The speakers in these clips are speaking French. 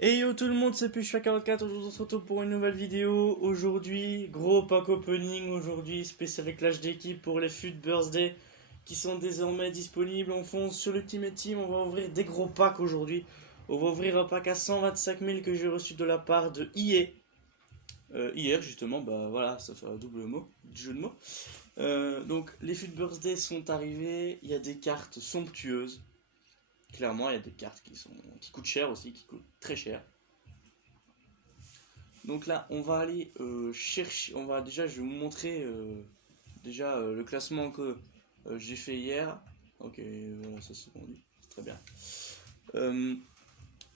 Hey yo tout le monde, c'est Pushfa44, aujourd'hui on se retrouve pour une nouvelle vidéo. Aujourd'hui, gros pack opening, aujourd'hui spécial clash d'équipe pour les FUT Birthday qui sont désormais disponibles. On fonce sur l'Ultimate Team, on va ouvrir des gros packs aujourd'hui. On va ouvrir un pack à 125 000 que j'ai reçu de la part de EA. Hier justement, bah voilà, ça fait un double mot, du jeu de mots. Donc les FUT Birthday sont arrivés, il y a des cartes somptueuses. Clairement, il y a des cartes qui coûtent cher aussi, qui coûtent très cher. Donc là, on va aller chercher. Je vais vous montrer le classement que j'ai fait hier. Ok, voilà, ça c'est bon, c'est très bien. Euh,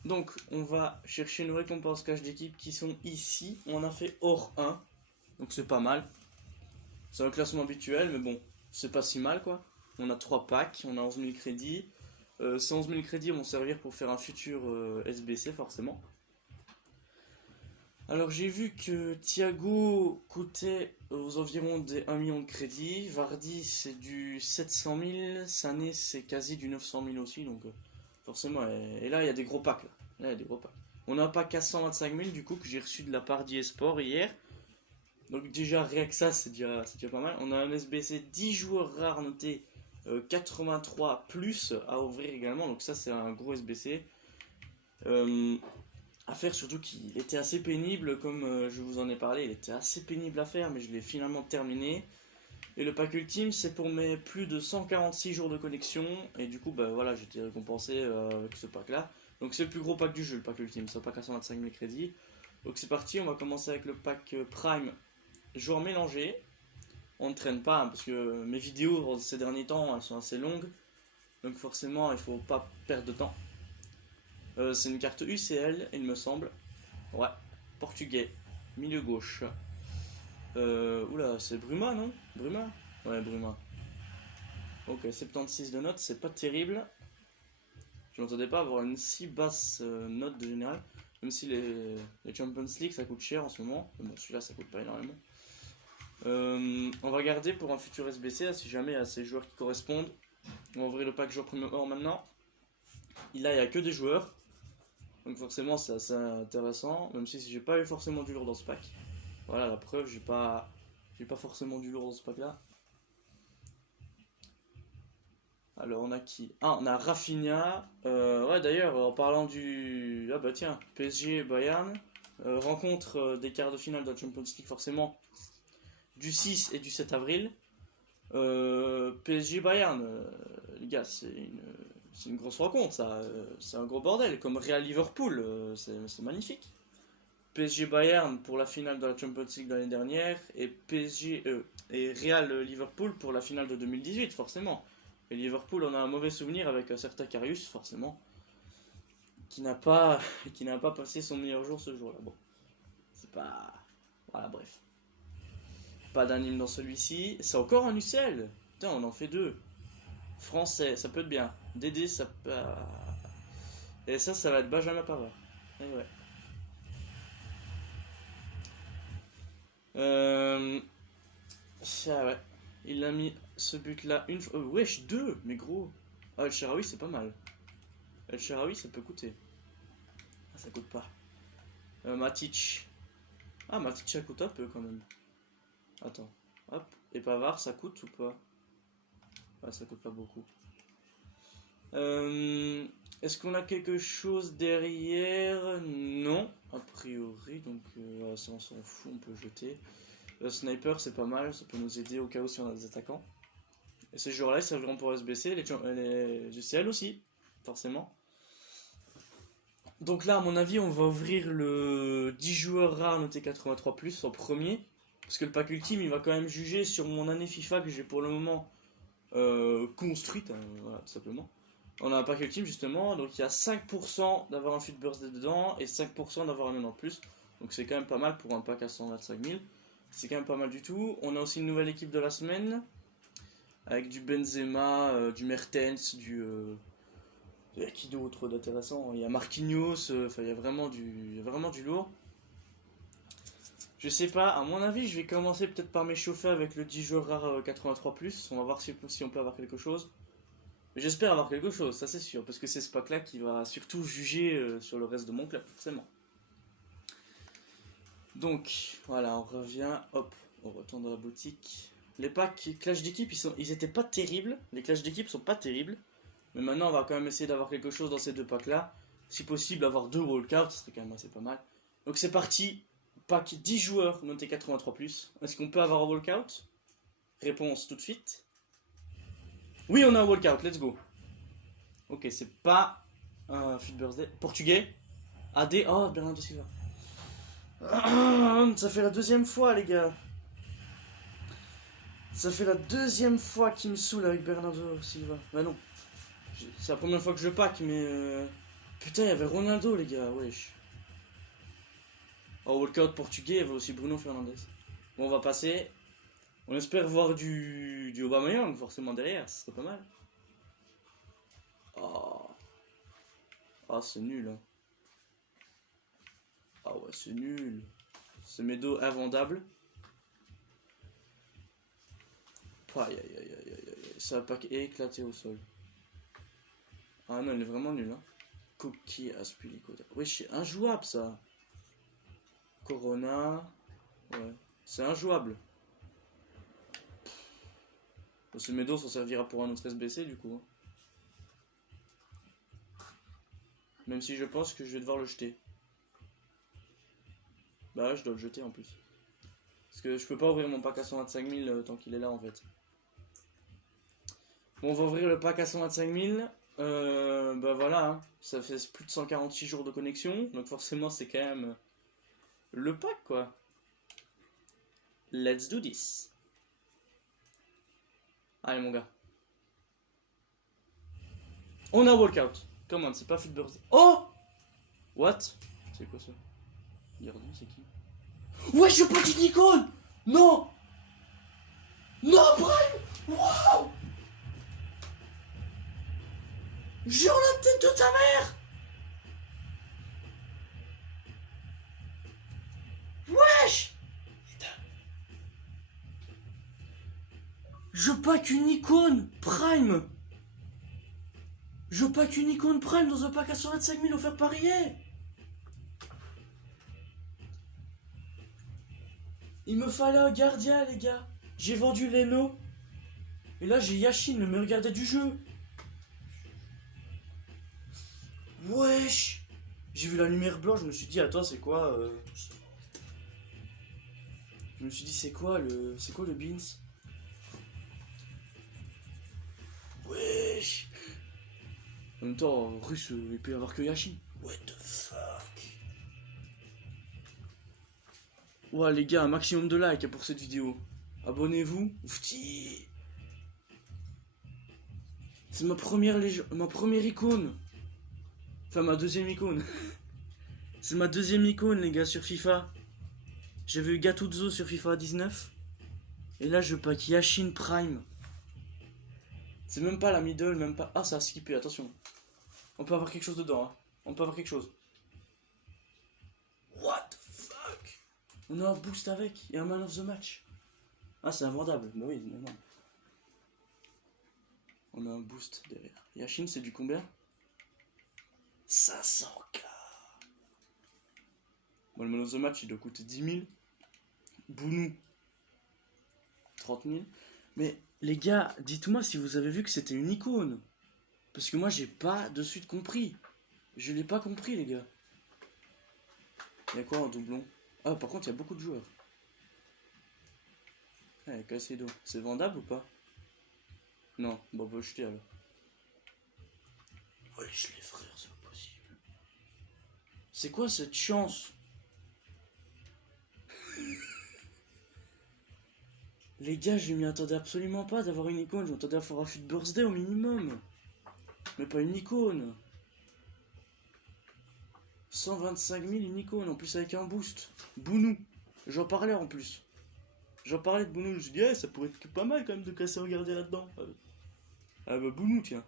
donc, on va chercher nos récompenses cash d'équipe qui sont ici. On a fait hors 1, donc c'est pas mal. C'est un classement habituel, mais bon, c'est pas si mal quoi. On a 3 packs, on a 11 000 crédits. Ces 11 000 crédits vont servir pour faire un futur SBC forcément. Alors j'ai vu que Thiago coûtait aux environs des 1 million de crédits, Vardy c'est du 700 000, Sané c'est quasi du 900 000 aussi, donc forcément, et là il y a des gros packs là. Là, il y a des gros packs. On a un pack à 125 000 du coup que j'ai reçu de la part d'eSport hier. Donc déjà rien que ça c'est déjà pas mal. On a un SBC 10 joueurs rares notés 83 plus à ouvrir également, donc ça c'est un gros SBC. À faire, surtout qu'il était assez pénible, comme je vous en ai parlé, il était assez pénible à faire, mais je l'ai finalement terminé. Et le pack ultime, c'est pour mes plus de 146 jours de connexion, et du coup, bah voilà, j'ai été récompensé avec ce pack là. Donc c'est le plus gros pack du jeu, le pack ultime, c'est un pack à 125 000 crédits. Donc c'est parti, on va commencer avec le pack Prime joueur mélangé. On ne traîne pas, hein, parce que mes vidéos ces derniers temps, elles sont assez longues, donc forcément, il faut pas perdre de temps. C'est une carte UCL, il me semble. Ouais, portugais, milieu gauche. Oula, c'est Bruma, non? Bruma? Ouais, Bruma. Ok, 76 de notes, c'est pas terrible. Je m'entendais pas avoir une si basse note de général. Même si les Champions League ça coûte cher en ce moment. Mais bon, celui-là ça coûte pas énormément. On va garder pour un futur SBC, si jamais il y a ces joueurs qui correspondent. On va ouvrir le pack joueur premier or maintenant. Là, il y a que des joueurs. Donc forcément, c'est assez intéressant. Même si j'ai pas eu forcément du lourd dans ce pack. Voilà la preuve, j'ai pas forcément du lourd dans ce pack là. Alors on a qui? Ah, on a Rafinha. Ouais, d'ailleurs, en parlant du. Ah bah tiens, PSG Bayern. Rencontre des quarts de finale de la Champions League forcément du 6 et du 7 avril. PSG Bayern, les gars, c'est une grosse rencontre ça. C'est un gros bordel, comme Real Liverpool, c'est magnifique. PSG Bayern pour la finale de la Champions League de l'année dernière et et Real Liverpool pour la finale de 2018 forcément. Et Liverpool on a un mauvais souvenir avec un certain Karius forcément qui n'a pas qui n'a pas passé son meilleur jour ce jour-là. Bon, c'est pas voilà bref. Pas d'anime dans celui-ci, c'est encore un UCL. Putain, on en fait deux. Français, ça peut être bien. DD ça peut et ça va être Benjamin Pavard. Et ouais. Euh, Ça, ouais. Il a mis ce but-là une fois. Wesh, deux. Mais gros. Ah, El Shaarawy, c'est pas mal. El Shaarawy, ça peut coûter. Ah, ça coûte pas. Matic. Ah, Matic, ça coûte un peu quand même. Attends. Hop. Et Pavard, ça coûte ou pas? Ah, ça coûte pas beaucoup. Est-ce qu'on a quelque chose derrière? Non, a priori. Donc, ça, on s'en fout, on peut jeter. Sniper, c'est pas mal. Ça peut nous aider au cas où si on a des attaquants. Et ces joueurs-là, ils serviront pour SBC, les UCL aussi, forcément. Donc là, à mon avis, on va ouvrir le 10 joueurs rares noté 83+, en premier. Parce que le pack ultime, il va quand même juger sur mon année FIFA que j'ai pour le moment construite, hein, voilà, tout simplement. On a un pack ultime, justement, donc il y a 5% d'avoir un FUT Birthday dedans et 5% d'avoir un en plus. Donc c'est quand même pas mal pour un pack à 125 000. C'est quand même pas mal du tout. On a aussi une nouvelle équipe de la semaine avec du Benzema, du Mertens, il y a qui d'autre d'intéressant? Il y a Marquinhos, enfin il y a vraiment du lourd. Je sais pas, à mon avis, je vais commencer peut-être par m'échauffer avec le 10 joueurs rare 83+. On va voir si on peut avoir quelque chose. J'espère avoir quelque chose, ça c'est sûr, parce que c'est ce pack-là qui va surtout juger sur le reste de mon club, forcément. Donc, voilà, on revient, hop, on retourne dans la boutique. Les packs Clash d'équipe, ils étaient pas terribles, les Clash d'équipe sont pas terribles, mais maintenant on va quand même essayer d'avoir quelque chose dans ces deux packs-là. Si possible, avoir 2 walkouts, ce serait quand même assez pas mal. Donc c'est parti, pack 10 joueurs, noté 83+. Est-ce qu'on peut avoir un walkout? Réponse tout de suite. Oui, on a un walkout, let's go. Ok, c'est pas un Fit Birthday. Portugais. AD. Oh, Bernardo Silva. Ça fait la deuxième fois, les gars. Ça fait la deuxième fois qu'il me saoule avec Bernardo Silva. Bah non. C'est la première fois que je pack, mais... Putain, il y avait Ronaldo, les gars, wesh. Oh, walkout portugais, il y avait aussi Bruno Fernandes. Bon, on va passer. On espère voir du Aubameyang, forcément, derrière. Ce serait pas mal. Oh. Ah, c'est nul, hein. Ah ouais, c'est nul. C'est Medo invendable. Aïe aïe aïe aïe aïe aïe. Ça va pas éclater au sol. Ah non, il est vraiment nul, hein. Cookie Aspilicueta. Oui, c'est injouable ça. Corona. Ouais. C'est injouable. Ce Medo s'en servira pour un autre SBC du coup. Même si je pense que je vais devoir le jeter. Bah ouais, je dois le jeter en plus. Parce que je peux pas ouvrir mon pack à 125 000 tant qu'il est là en fait. Bon, on va ouvrir le pack à 125 000. Bah voilà, hein. Ça fait plus de 146 jours de connexion. Donc forcément c'est quand même le pack quoi. Let's do this. Allez mon gars. On a walkout. Come on, c'est pas Fit Birthday. Oh! What? C'est quoi ça? Yardon, c'est qui? Ouais, je suis pas une icône! Non! Non, Prime! Wow! Jure la tête de ta mère! Wesh! Je pack une icône Prime! Je pack une icône Prime dans un pack à 125 000 offert par EA! Il me fallait un gardien, les gars! J'ai vendu Leno. Et là, j'ai Yashin, le meilleur gardien du jeu. Wesh! J'ai vu la lumière blanche, je me suis dit, attends, c'est quoi Je me suis dit, c'est quoi le Beans? Wesh! En même temps, russe, il peut y avoir que Yashin. What the fuck? Ouais, les gars, un maximum de likes pour cette vidéo. Abonnez-vous. Oufti! C'est ma première icône. Enfin, ma deuxième icône. C'est ma deuxième icône, les gars, sur FIFA. J'avais eu Gattuso sur FIFA 19. Et là, je pack Yashin Prime. C'est même pas la middle, même pas... Ah, ça a skippé, attention. On peut avoir quelque chose dedans, hein. On peut avoir quelque chose. What the fuck? On a un boost avec et un man of the match. Ah, c'est invendable. Bah oui, mais non. On a un boost derrière. Yashin, c'est du combien? 500K. Bon, le man of the match, il doit coûter 10 000. Bounou, 30 000. Mais les gars, dites-moi si vous avez vu que c'était une icône. Parce que moi, j'ai pas de suite compris. Je l'ai pas compris, les gars. Il y a quoi en doublon? Ah, par contre, il y a beaucoup de joueurs. Ah, Caicedo. C'est vendable ou pas? Non, bon, bah, jeter alors. Wesh, les frères, c'est pas possible. C'est quoi cette chance? Les gars, je m'y attendais absolument pas d'avoir une icône. Je m'attendais à faire un Fit Birthday au minimum. Mais pas une icône. 125 000 une icône, en plus avec un boost. Bounou. J'en parlais en plus. J'en parlais de Bounou. Je me suis dit, hey, ça pourrait être pas mal quand même de casser un gardien là-dedans. Ah bah Bounou, tiens.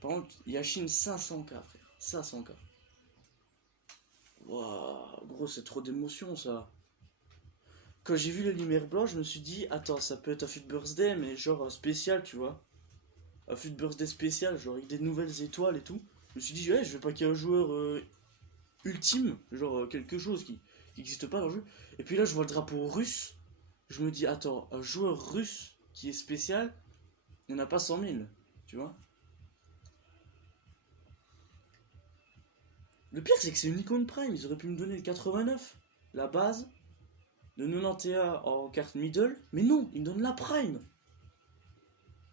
Par contre, Yashin 500K, frère. 500K. Waouh, gros, c'est trop d'émotion ça. Quand j'ai vu les lumières blanches, je me suis dit, attends, ça peut être un Fit Birthday, mais genre spécial, tu vois. un fut birthday spécial, genre avec des nouvelles étoiles et tout. Je me suis dit, ouais, je veux pas qu'il y ait un joueur ultime, genre quelque chose qui n'existe pas dans le jeu. Et puis là, je vois le drapeau russe. Je me dis, attends, un joueur russe qui est spécial, il n'y en a pas 100 000, tu vois. Le pire, c'est que c'est une icône prime. Ils auraient pu me donner le 89, la base, le 91 en carte middle, mais non, ils me donnent la prime.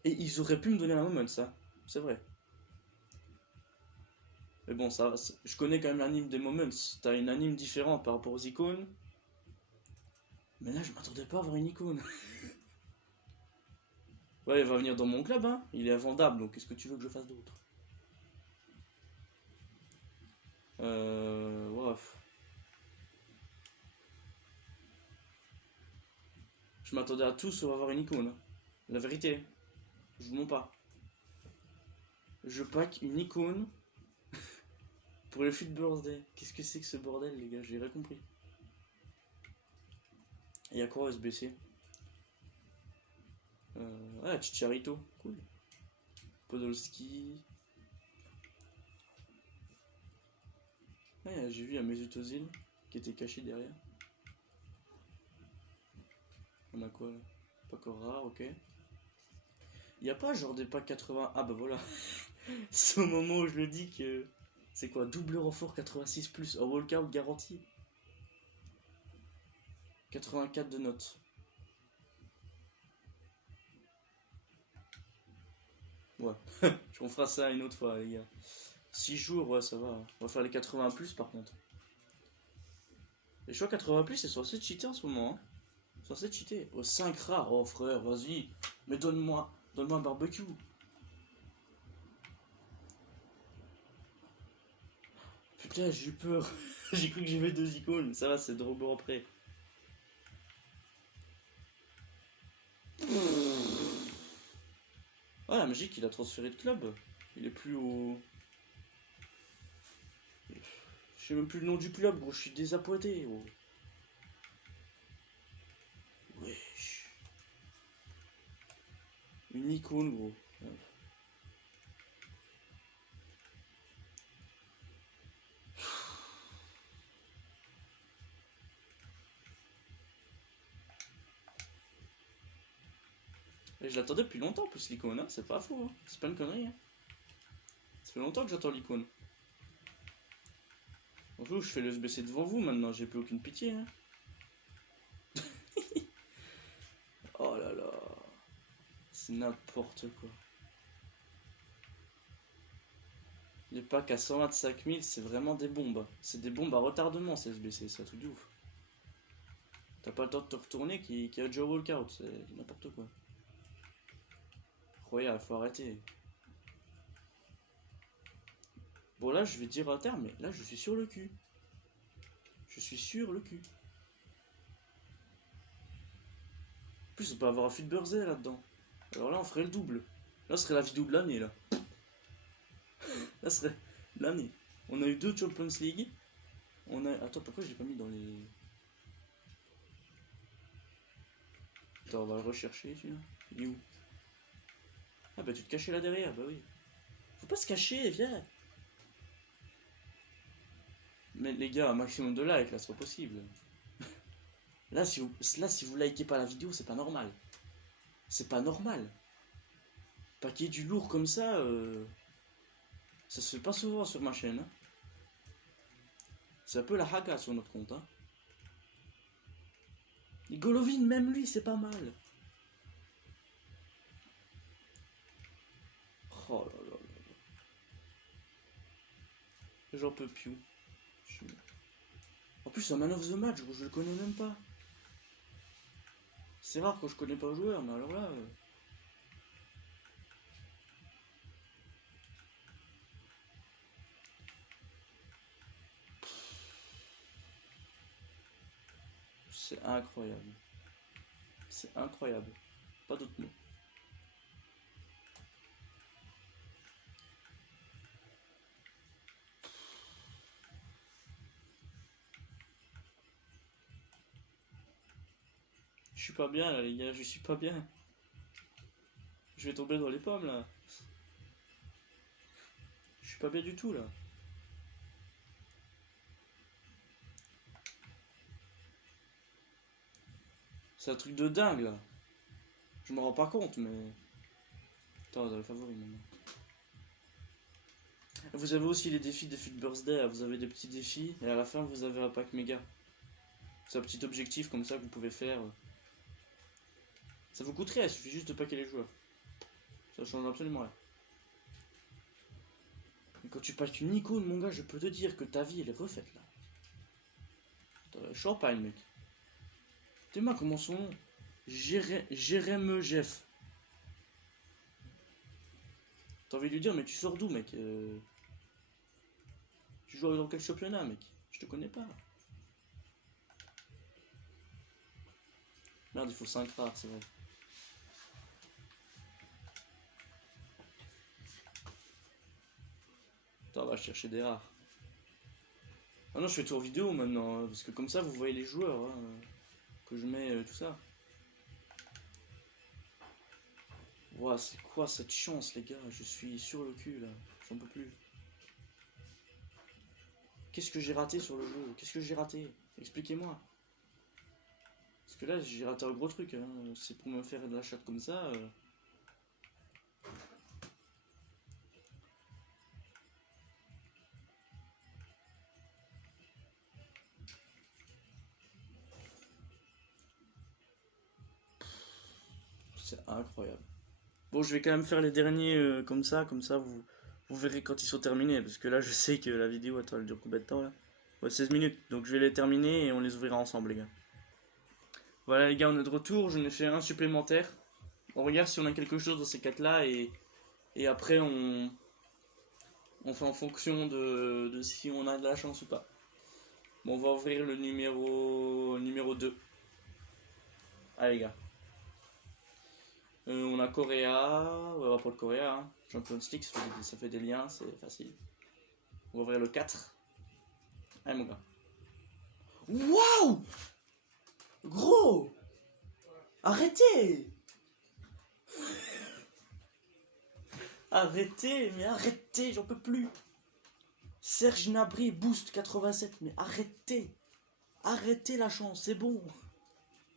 Et ils auraient pu me donner un moment, ça, c'est vrai. Mais bon, ça, je connais quand même l'anime des moments. T'as une anime différente par rapport aux icônes. Mais là, je m'attendais pas à avoir une icône. Ouais, il va venir dans mon club, hein. Il est invendable, donc qu'est-ce que tu veux que je fasse d'autre? Ouais. Je m'attendais à tout sauf avoir une icône. La vérité, je vous mens pas. Je pack une icône pour le fut birthday. Qu'est-ce que c'est que ce bordel, les gars? J'ai rien compris. Et y'a quoi SBC? Ah, Chicharito, cool. Podolski. Ouais, j'ai vu un Mesut Özil qui était caché derrière. On a quoi là? Pas rare, ok. Y a pas genre des packs 80. Ah bah voilà. C'est au moment où je le dis que. C'est quoi? Double renfort 86 plus. Un walkout garanti. 84 de notes. Ouais. On fera ça une autre fois, les gars. 6 jours, ouais, ça va. On va faire les 80 plus par contre. Les choix 80 plus, c'est censé cheater en ce moment. Hein. Censé cheater. Oh, 5 rares. Oh frère, vas-y. Mais donne-moi. Donne-moi un barbecue. Putain, j'ai eu peur. J'ai cru que j'avais 2 icônes. Ça va, c'est de robot après. Ah, la Magic, il a transféré de club. Il est plus au. Je sais même plus le nom du club, gros. Je suis désappointé, gros. Wesh. Une icône, gros. Et je l'attendais depuis longtemps, en plus, l'icône, hein. C'est pas faux, hein. C'est pas une connerie, hein. Ça fait longtemps que j'attends l'icône. En plus, je fais le SBC devant vous maintenant, j'ai plus aucune pitié, hein. Oh là là. C'est n'importe quoi. Les packs à 125 000, c'est vraiment des bombes. C'est des bombes à retardement, ces SBC, c'est un truc de ouf. T'as pas le temps de te retourner qui a déjà walkout, c'est n'importe quoi. Royal, faut arrêter. Bon là, je vais dire à terme, mais là, je suis sur le cul. Je suis sur le cul. En plus, on peut avoir un fut birthday là-dedans. Alors là, on ferait le double. Là, ce serait la vidéo de l'année, là. Là, ce serait l'année. On a eu 2 Champions League. On a... Attends, pourquoi je l'ai pas mis dans les... Attends, on va le rechercher, celui-là. Il est où? Ah bah tu te cachais là derrière, bah oui. Faut pas se cacher, viens. Mais les gars, un maximum de likes, là, c'est pas possible. Là, si vous likez pas la vidéo, c'est pas normal. C'est pas normal. Pas qu'il y ait du lourd comme ça se fait pas souvent sur ma chaîne. Hein. C'est un peu la haka sur notre compte. Hein. Et Golovin, même lui, c'est pas mal. Oh là là là là. J'en peux plus. En plus, un man of the match, je le connais même pas. C'est rare quand je connais pas un joueur, mais alors là. C'est incroyable. C'est incroyable. Pas d'autre mot. Je suis pas bien là les gars, je suis pas bien. Je vais tomber dans les pommes là. suis pas bien du tout là. C'est un truc de dingue là. Je me rends pas compte, mais. Attends, dans les favoris maintenant. Vous avez aussi les défis de Birthday. Vous avez des petits défis et à la fin vous avez un pack méga. C'est un petit objectif comme ça que vous pouvez faire. Ça vous coûte rien, il suffit juste de packer les joueurs. Ça change absolument rien. Et quand tu packes une icône, mon gars, je peux te dire que ta vie elle est refaite là. Champagne, mec. T'es moi comment son nom? Jérém Jeff. T'as envie de lui dire, mais tu sors d'où, mec? Tu joues dans quel championnat, mec? Je te connais pas. Merde, il faut 5 rares, c'est vrai. Attends, on va chercher des rares. Ah non, je fais tour vidéo maintenant, hein, parce que comme ça, vous voyez les joueurs hein, que je mets, tout ça. Ouah, c'est quoi cette chance, les gars? Je suis sur le cul, là. J'en peux plus. Qu'est-ce que j'ai raté sur le jeu? Qu'est-ce que j'ai raté? Expliquez-moi. Parce que là, j'ai raté un gros truc. Hein. C'est pour me faire de la chatte comme ça. C'est incroyable. Bon, je vais quand même faire les derniers comme ça vous verrez quand ils sont terminés. Parce que là, je sais que la vidéo, attends, elle dure combien de temps là? Ouais, 16 minutes. Donc je vais les terminer et on les ouvrira ensemble, les gars. Voilà, les gars, on est de retour. J'en ai fait un supplémentaire. On regarde si on a quelque chose dans ces 4 là et après on fait en fonction de si on a de la chance ou pas. Bon, on va ouvrir le numéro 2. Allez, les gars. On a Correa, on va pour le Correa, hein. Champions League, ça fait des liens, c'est facile. On va ouvrir le 4. Allez, mon gars. Waouh! Gros! Arrêtez! Arrêtez, mais arrêtez, j'en peux plus! Serge Gnabry, boost 87, mais arrêtez! Arrêtez la chance, c'est bon!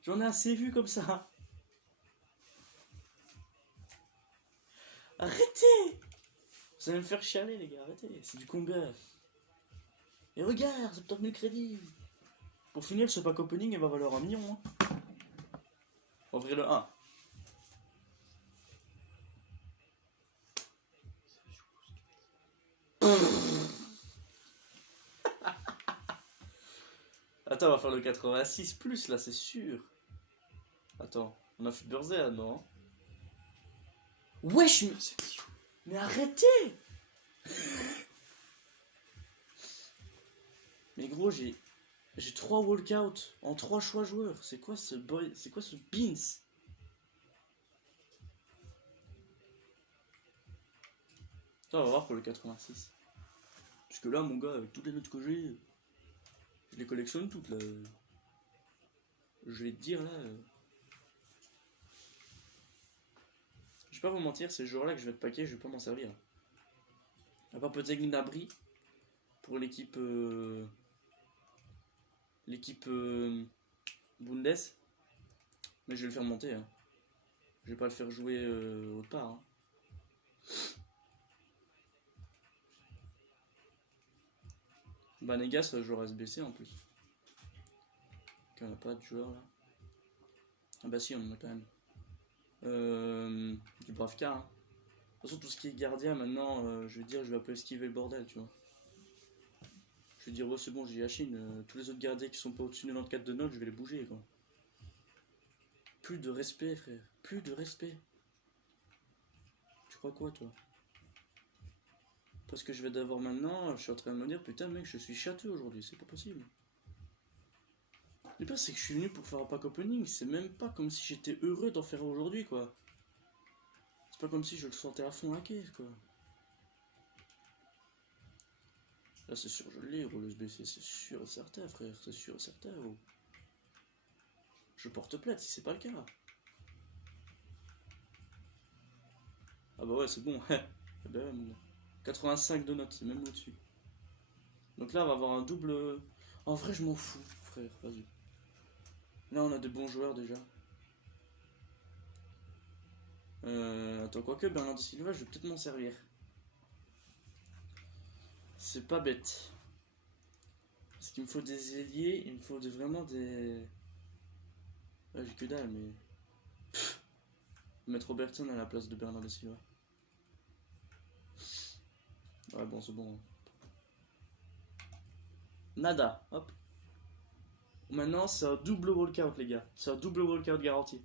J'en ai assez vu comme ça! Arrêtez! Vous allez me faire chialer, les gars, arrêtez, c'est du combat. Et regarde, c'est peut-être 1000 crédits. Pour finir, ce pack opening, il va valoir 1 million. Hein. On va ouvrir le 1. Attends, on va faire le 86 plus là, c'est sûr. Attends, on a fait Birthday, non? Wesh, mais arrêtez! Mais gros, j'ai 3 walkouts en 3 choix joueurs. C'est quoi ce boy? C'est quoi ce Beans? Attends, on va voir pour le 86. Parce que là, mon gars, avec toutes les notes que j'ai, je les collectionne toutes là. Je vais te dire là. Je vais pas vous mentir, ces joueurs là que je vais te paquer, je vais pas m'en servir. À part peut-être Gnabry pour l'équipe. L'équipe Bundes. Mais je vais le faire monter. Hein. Je vais pas le faire jouer autre part. Hein. Banega, c'est un joueur SBC en plus. On a pas de joueur là. Ah bah si, on en a quand même. Du Bravka. Hein. De toute façon, tout ce qui est gardien maintenant, je vais dire, je vais un peu esquiver le bordel, tu vois. Je vais dire, ouais, c'est bon, j'ai Yachine. Tous les autres gardiens qui sont pas au-dessus de 94 de notes, je vais les bouger, quoi. Plus de respect, frère. Plus de respect. Tu crois quoi, toi? Parce que je vais d'avoir maintenant, je suis en train de me dire, putain, mec, je suis châteux aujourd'hui, c'est pas possible. Le pire, c'est que je suis venu pour faire un pack opening, c'est même pas comme si j'étais heureux d'en faire aujourd'hui, quoi. C'est pas comme si je le sentais à fond hacké, quoi. Là, c'est sûr, je l'ai, le SBC, c'est sûr et certain, frère, c'est sûr et certain, gros. Je porte plainte si c'est pas le cas. Ah bah ouais, c'est bon, ben ouais, mon gars. 85 de notes, c'est même au-dessus. Donc là, on va avoir un double... En vrai, je m'en fous, frère, vas-y. Là, on a de bons joueurs déjà. Attends, quoique, Bernardo Silva, je vais peut-être m'en servir. C'est pas bête. Parce qu'il me faut des ailiers, il me faut vraiment des... Là, j'ai que dalle, mais... Mettre Robertson à la place de Bernardo Silva. Ouais, bon, c'est bon. Nada, hop. Maintenant, c'est un double walkout, les gars. C'est un double walkout garanti.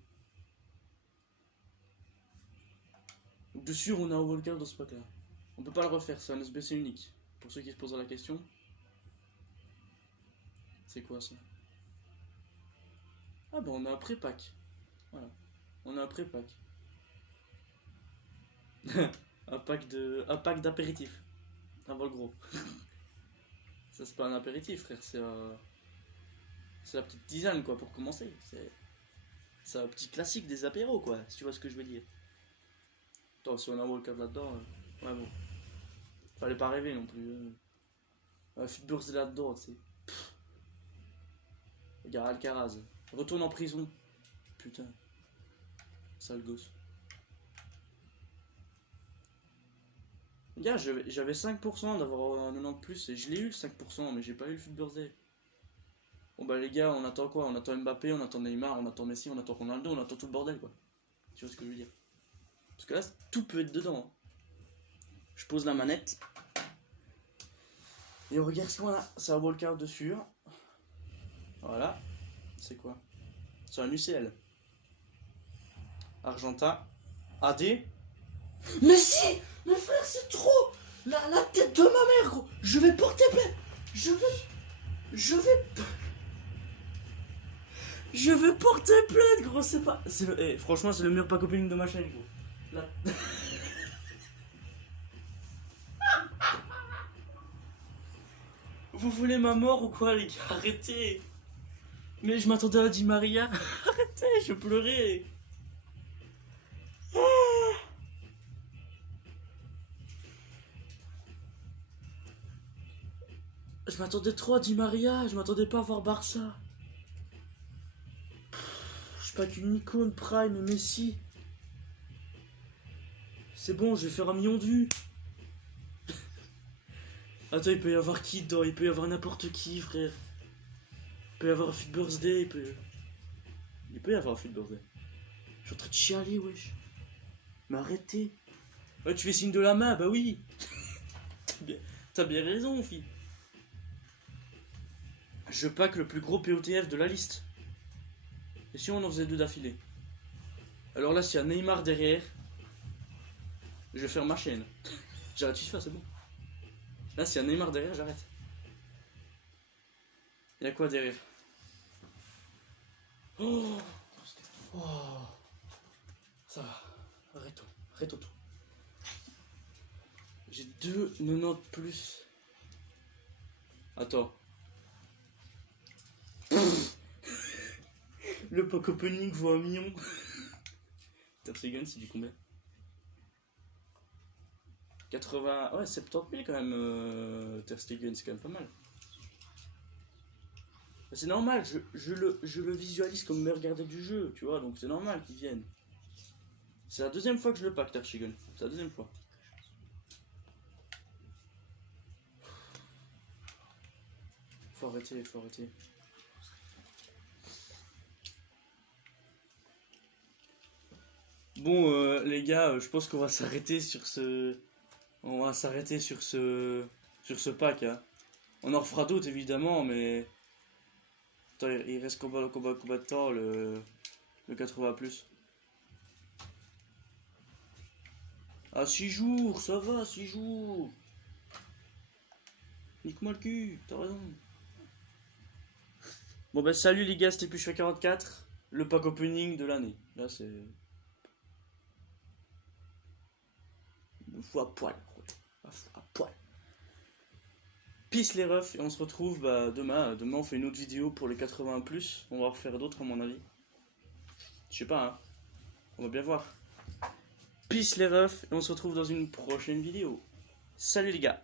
De sûr, on a un walkout dans ce pack-là. On peut pas le refaire, c'est un SBC unique. Pour ceux qui se posent la question. C'est quoi ça? Ah bah on a un pré-pack. Voilà. On a un pré-pack. un pack d'apéritif. Avant le gros. Ça c'est pas un apéritif, frère, c'est la petite tisane quoi pour commencer. C'est un petit classique des apéros quoi, si tu vois ce que je veux dire. Attends, si on a un walkout là-dedans, ouais bon. Fallait pas rêver non plus. Fit là-dedans, tu sais. Regarde Alcaraz. Retourne en prison. Putain. Sale gosse. Gars, j'avais 5% d'avoir un 90 plus et je l'ai eu le 5%, mais j'ai pas eu le Fit Birthday. Bon bah les gars, on attend quoi? On attend Mbappé, on attend Neymar, on attend Messi, on attend Ronaldo, on attend tout le bordel quoi. Tu vois ce que je veux dire? Parce que là, tout peut être dedans. Je pose la manette. Et on regarde ce qu'on a. C'est un walkout dessus. Voilà. C'est quoi? C'est un UCL. Argenta. AD. Mais si! Mais frère, c'est trop! La tête de ma mère, gros! Je vais porter plainte! Je vais porter plainte, gros! C'est pas. Franchement, c'est le meilleur pack opening de ma chaîne, gros. Là. Vous voulez ma mort ou quoi, les gars? Arrêtez! Mais je m'attendais à Di Maria. Arrêtez, je pleurais. Je m'attendais trop à Di Maria, je m'attendais pas à voir Barça. Je suis pas qu'une icône Prime, Messi. C'est bon, je vais faire 1 million de vues. Attends, il peut y avoir qui dedans? Il peut y avoir n'importe qui, frère. Il peut y avoir un Fit Birthday, il peut y avoir un Fit Birthday. Je suis en train de chialer, wesh. Mais arrêtez. Ouais, tu fais signe de la main, bah oui. T'as bien raison, fille. Je pack le plus gros POTF de la liste. Et si on en faisait 2 d'affilée? Alors là, s'il y a Neymar derrière, je vais faire ma chaîne. J'arrête FIFA, c'est bon. Là, s'il y a Neymar derrière, j'arrête. Il y a quoi derrière? Oh, ça va. Arrêtons tout. J'ai 2,90 plus. Attends. Le pack opening vaut 1 million. Ter Stegen, c'est du combien? 80... Ouais, 70 000 quand même, Ter Stegen, c'est quand même pas mal. C'est normal, je le visualise comme meilleur gardien du jeu, tu vois, donc c'est normal qu'il vienne. C'est la deuxième fois que je le pack, Ter Stegen. C'est la deuxième fois. Faut arrêter. Bon, les gars, je pense qu'on va s'arrêter sur ce... On va s'arrêter sur ce pack, hein. On en refera d'autres, évidemment, mais... Attends, il reste combien de temps, le 80+. Ah, 6 jours, ça va, 6 jours. Nique-moi le cul, t'as raison. Bon bah salut les gars, c'était Puchefait 44, le pack opening de l'année. Là c'est... Faut à poil. À poil. Peace les refs, et on se retrouve demain. Demain on fait une autre vidéo pour les 80+. On va en refaire d'autres à mon avis. Je sais pas, hein. On va bien voir. Peace les refs, et on se retrouve dans une prochaine vidéo. Salut les gars!